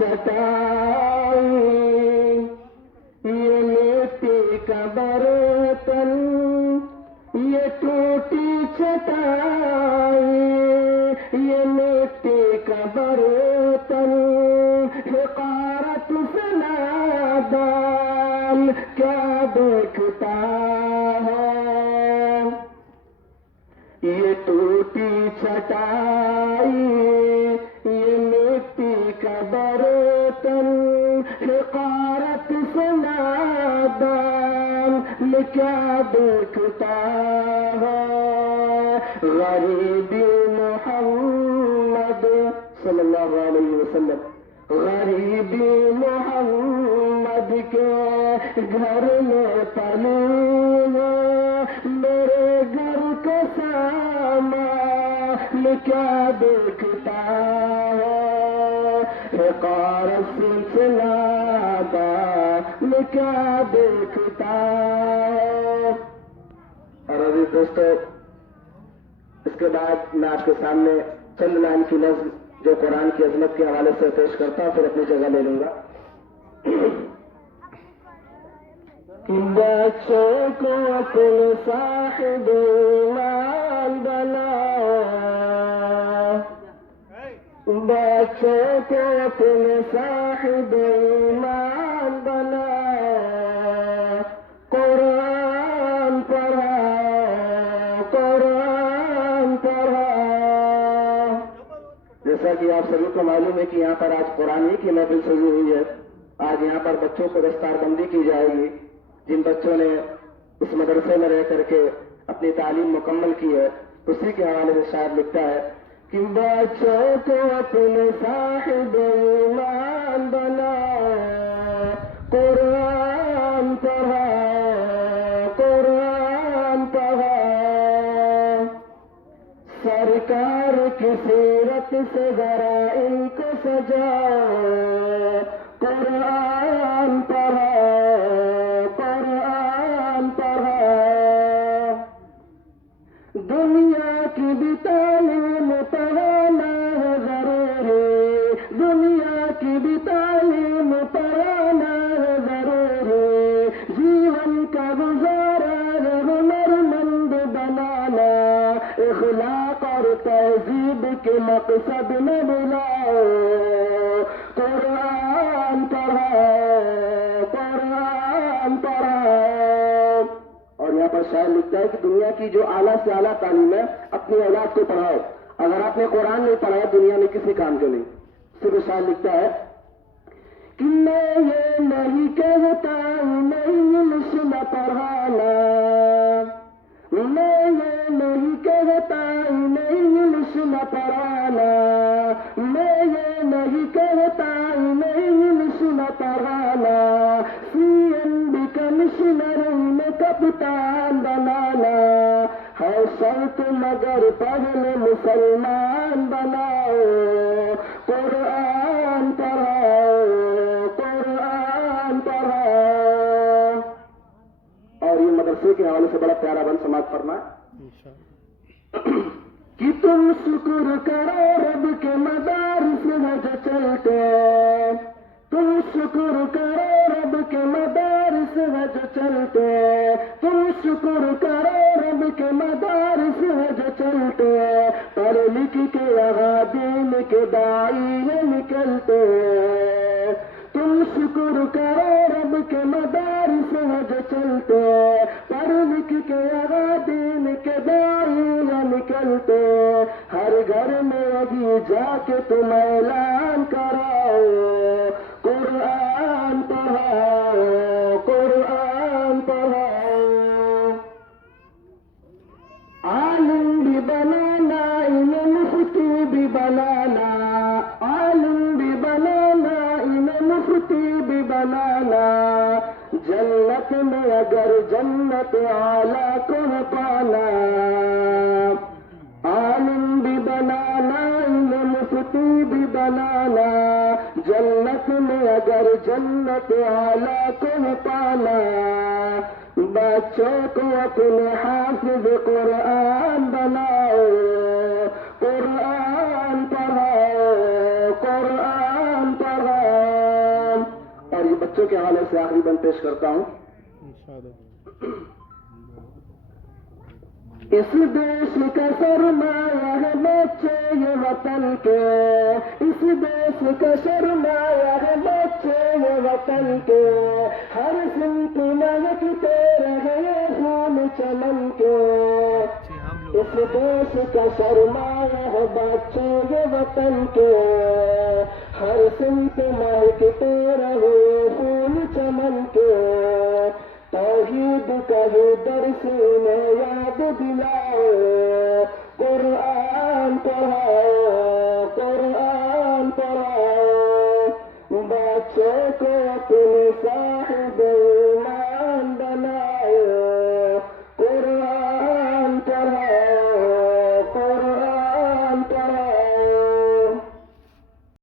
چٹائی یہ مٹی کا برتن یہ ٹوٹی چٹائی یہ مٹی کا برتن حقارت سے نادان کیا دیکھتا ہے یہ ٹوٹی چٹائی یہ مٹی کا برتن حقارت سے نادان کیا دیکھتا ہے غریبی محمد صلی اللہ علیہ وسلم غریبی محمد کے گھر میں پلی میرے گھر کا سامان کیا دیکھتا ہے حقارت سلسلہ کیا دیکھتا ہے۔ اور ابھی دوستو اس کے بعد میں آپ کے سامنے چند لائن کی نظم جو قرآن کی عظمت کے حوالے سے پیش کرتا ہوں، پھر اپنی جگہ لے لوں گا۔ بچوں کو اپنے صاحب ایمان بناؤ، بچوں کو اپنے صاحب ایمان بناؤ، قرآن پڑھاؤ، قرآن پڑھاؤ۔ جیسا کہ آپ سبھی کو معلوم ہے کہ یہاں پر آج قرآن کی محفل سجی ہوئی ہے، آج یہاں پر بچوں کو دستار بندی کی جائے گی۔ جن بچوں نے اس مدرسے میں رہ کر کے اپنی تعلیم مکمل کی ہے، اسی کے حوالے سے شاعر لکھتا ہے کہ بچوں کو اپنے صاحب ایمان بناؤ، قرآن پڑھاؤ، قرآن پڑھاؤ، سرکار کی سیرت سے ذرا ان کو سجاؤ، قرآن پڑھاؤ، قرآن پڑھاؤ۔ دنیا کی بھی تعلیم پڑھانا ہے ضروری، دنیا کی بھی تعلیم پڑھانا ہے ضروری، جیون کا گزارا ہے ہنرمند بنانا، اخلاق اور تہذیب کے مقصد میں بلاؤ، قرآن پڑھاؤ، قرآن پڑھاؤ۔ اور یہاں پر شاعر لکھتا ہے کہ دنیا کی جو اعلیٰ سے اعلیٰ تعلیم ہے اپنی اولاد کو پڑھاؤ، اگر آپ نے قرآن نہیں پڑھایا دنیا میں کسی کام کے نہیں۔ صرف شاعر لکھتا ہے کہ میں یہ نہیں کہتا نہیں علم نہ پڑھانا، میں یہ نہیں کہتا نہیں علم نہ پڑھانا، میں یہ نہیں کہتا نہیں علم نہ پڑھانا، سی ایم بی کمشنر میں کپتان بنانا ہے شرط، مگر پہلے مسلمان بناؤ، قرآن پڑھاؤ، قرآن پڑھاؤ۔ اور یہ مدرسے کے حوالے سے بڑا پیارا بند سماعت فرما کہ تم شکر کرو رب کے مدارس ہے جو چلتے، تم شکر کرو رب کے مدارس ہے جو چلتے، تم شکر کرو رب کے مدارس ہے جو چلتے، پڑھ لکھ کے یہاں دین کے داعی نکلتے، تم شکر کرو رب کے مدارس ہے جو چلتے، پڑھ لکھ کے یہاں دین کے داعی نکلتے، ہر گھر میں ابھی جا کے تم اعلان کراؤ، قرآن پڑھاؤ، قرآن پڑھاؤ۔ عالم بھی بنانا انہیں مفتی بھی بنانا، عالم بھی بنانا انہیں مفتی بھی بنانا، جنت میں اگر جنت اعلیٰ کو پانا، عالم بھی بنانا انہیں مفتی بھی بنانا، جنت میں اگر جنت اعلیٰ کو پانا، بچوں کو اپنے حافظ قرآن بناؤ، قرآن پڑھاؤ، قرآن پڑھاؤ۔ بچوں کے حوالے سے آخری بند پیش کرتا ہوں. اس دیش کا سرمایہ ہے بچے یہ وطن کے، اس دیش کا سرمایہ ہے بچے یہ وطن کے، ہر سمت مہکتے رہے یہ خون چمن کے. اس دیش کا سرمایہ ہے بچے یہ وطن کے، ہر سمت مہکتے رہے خون چمن کے. توحید کا ہی درس میں یاد دلاؤ، قرآن پڑھاؤ، قرآن پڑھاؤ، بچوں کو اپنے صاحب ایمان بناؤ.